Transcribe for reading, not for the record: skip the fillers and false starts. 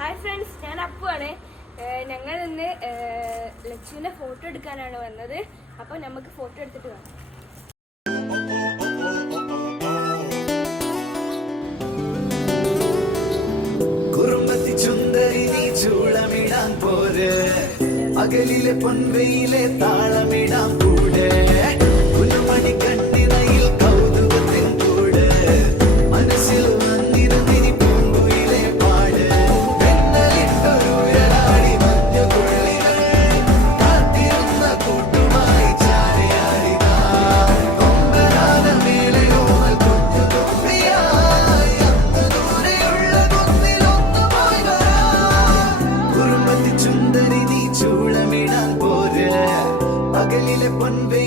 Hi friends, ഞാൻ അപ്പുവാണ്. ഞങ്ങൾ ഇന്ന് ലച്ചുവിൻ്റെ ഫോട്ടോ എടുക്കാനാണ് വന്നത്. അപ്പോൾ നമുക്ക് ഫോട്ടോ എടുത്തിട്ട് കാണാം. കുറുമ്പത്തി ചുന്ദരി നീ ചൂളമിടാൻ പോര്, പകലിലെ പൊൻവെയിലെ താളമിടാൻ കൂടെ, കുലുമണി കണ്ണിണയിൽ കൗതുകത്തിൻ കൂടെ, മനസ്സിൽ വന്നിരുന്നിനി പൂങ്കുയിലെ പാട്, പെണ്ണലിട്ടൊരു ഉയരാടി മഞ്ഞുകുള്ളികൾ കാത്തിരുന്ന കൂട്ടുമായി ചാരിയാടിതാ, കൊമ്പനാന മേലെയോമൽ കുഞ്ഞു തോപ്പിയായി അന്ന് ദൂരെയുള്ള കുന്നിലൊന്നുമായി വരാം. കുറുമ്പത്തി ചുന്ദരി നീ ചൂളമിടാൻ പോര്, പകലിലെ പൊൻവെ